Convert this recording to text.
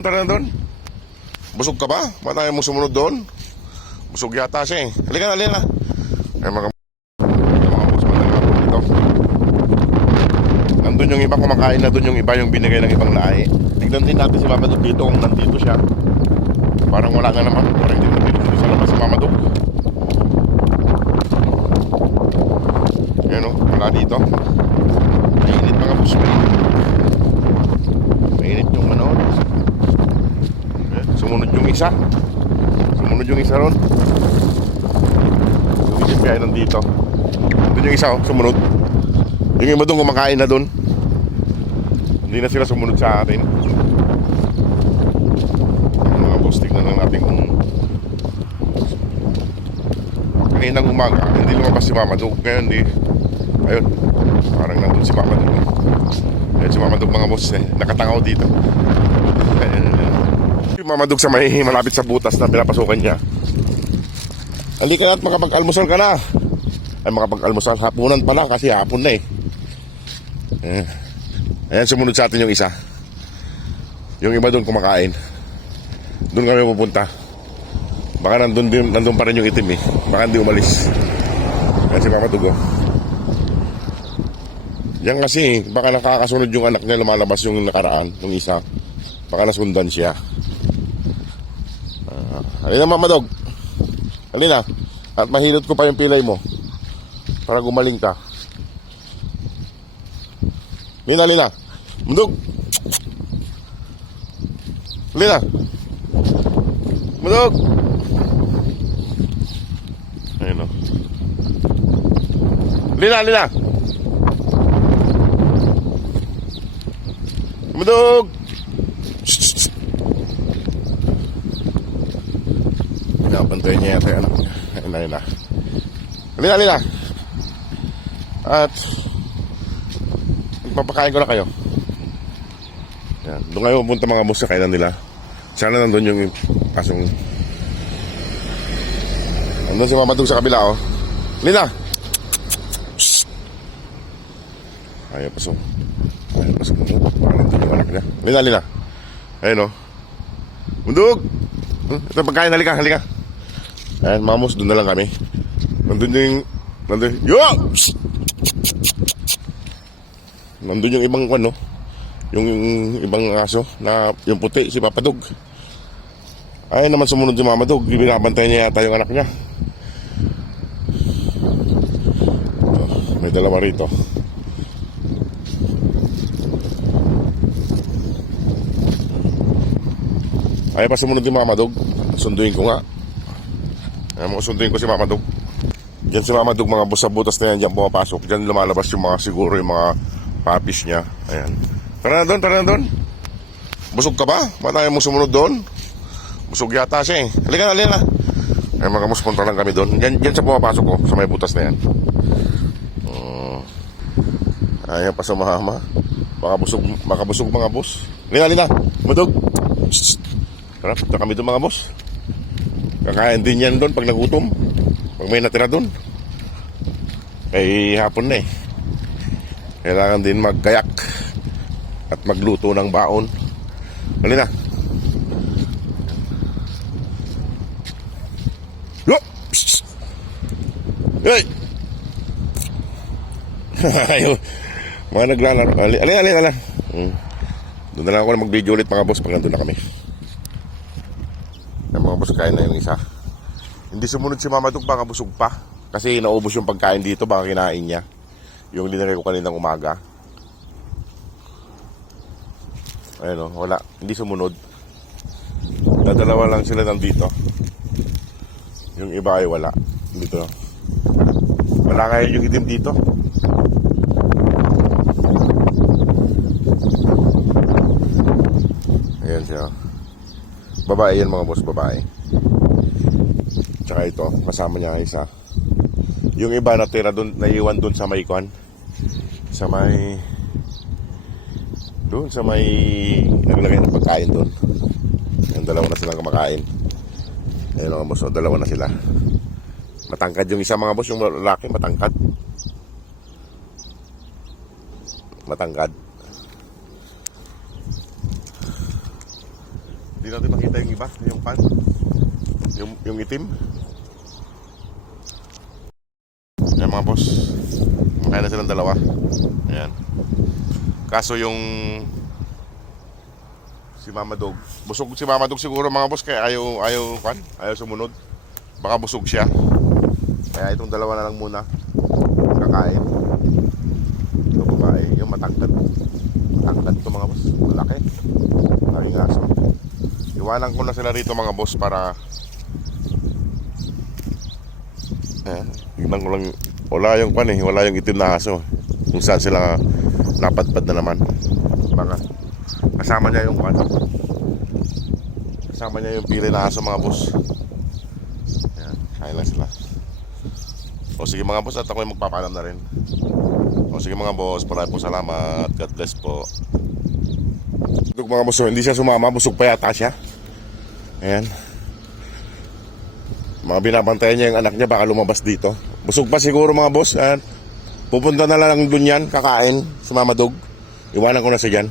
Tara na doon. Busog ka ba? Ba't tayo mo sumunod doon? Busog yata siya eh. Halika na. Ay mga boss, madalang ako dito. Nandun yung iba kumakain na doon, yung iba yung binigay ng ibang lahi. Tignan din natin si Mama Dog dito kung nandito siya. Parang wala nga naman. Parang hindi nandito sa labas si Mama Dog. Yan o, wala dito. Mainit mga boss. Mainit yung manood. Sumunod yung isa. Sumunod yung isa ron. Sumunod kaya nandito. Doon yung isa, oh, sumunod. Yung iba doon kumakain na doon. Hindi na sila sumunod sa atin. Mga boss, tignan lang natin kung kaninang umaga hindi lumabas si Mama Dog. Ngayon di, ayun, parang nandun si Mama Dog. Ayun si Mama Dog mga boss, nakatangaw dito. Si Mama Dog sa may malapit sa butas na pinapasukan niya. Halika na at makapag-almusal ka na. Ay makapag-almusal, hapunan pa lang kasi hapon na eh. Ayan, sumunod sa atin yung isa. Yung iba doon kumakain. Doon kami pupunta. Baka nandun pa rin yung itim eh. Baka hindi umalis. Ayan si Mama Dog oh. Yan kasi, baka nakakasunod yung anak niya, lumalabas yung nakaraan, yung isa. Baka nasundan siya. Halina Mama Dog. Halina. At mahilot ko pa yung pilay mo para gumaling ka. Halina. Mudog. Halina. Mudog. Ayun o. Halina. Mudog. Pinabantayan niya yata yung anak niya. Ayun na. Halina. At papakain ko na kayo. Yan. Doon kayo pupunta mga boss sa kainan nila. Sana nandun yung pasong. Nandun si Mama Dog sa kabila oh. Halina. Ayaw pasong. Nandun yung anak niya. Halina. Ayun oh. Mundog. Ito pagkain, halika. Ayan, mamos, doon na lang kami. Nandun yung ibang ano, yung ibang aso na yung puti, si Papa Dog. Ay naman sumunod si Mama Dog, binabantay niya yata yung anak niya. May dalawa rito. Ay pa sumunod si Mama Dog. Sunduin ko nga. Ayan mo, sunduin ko si Mama Dog. Diyan si Mama Dog, mga boss sa butas na yan, diyan pumapasok. Diyan lumalabas yung mga siguro yung mga puppies niya. Ayan. Tara na doon. Busog ka ba? Ba't tayo mo sumunod doon? Busog yata siya eh. Halika na. Ay mga boss, punta lang kami doon. Diyan sa pumapasok ko, sa may butas na yan. Ayan pa sa mahama. Makabusog mga boss. Halika. Madog. Tara, punta kami doon mga boss. Kakain din yan doon pag nagutom. Pag may natira doon. Eh, hapon na eh. Kailangan din magkayak at magluto ng baon. Halina. Yo! Hey! Ayaw. Mga naglalaro. Alin. Doon na lang ako na mag-video ulit mga boss pag nandun na kami. Yung mga boss, kain na yung isa. Hindi sumunod si Mama Dog, baka busog pa. Kasi naubos yung pagkain dito, baka kinain niya. Yung linagay ko kaninang umaga. Ayun o, wala. Hindi sumunod. Dadalawa lang sila nandito. Yung iba ay wala. Dito. Wala ngayon yung itim dito. Ayan siya. Babae yan mga boss, babae. Tsaka ito, kasama niya isa. Yung iba natira doon, naiwan doon sa may kwan. Sa may naglagay ng pagkain doon. Yung dalawa na silang kumakain. Ayun mga boss, dalawa na sila. Matangkad yung isa mga boss, yung lalaki matangkad. Hindi natin makita yung iba, yung pan. Yung itim. Yan mga boss. Makain na silang dalawa. Ayan. Kaso yung si Mama Dog, busog si Mama Dog siguro mga boss, kaya ayaw sumunod. Baka busog siya. Kaya itong dalawa na lang muna kakain. Ito babae, yung matangkad. Matangkad ito mga boss. Malaki. Maraming aso. Iwanan ko na sila rito mga boss para tignan ko lang. Wala yung wala yung itim na aso. Kung saan sila napadpad na naman. Baka kasama niya yung kasama niya yung pili na aso mga boss. Ayan, kain lang sila. O sige mga boss, at ako yung magpapaalam na rin. O sige mga boss, maraming po salamat. God bless po. Ito mga boss, hindi siya sumama, busog pa yata siya. Ayan. Mga binabantayan niya yung anak niya, baka lumabas dito. Busog pa siguro mga boss. Ayan. Pupunta na lang dun yan, kakain sa Mama Dog. Iwanan ko na siya dyan.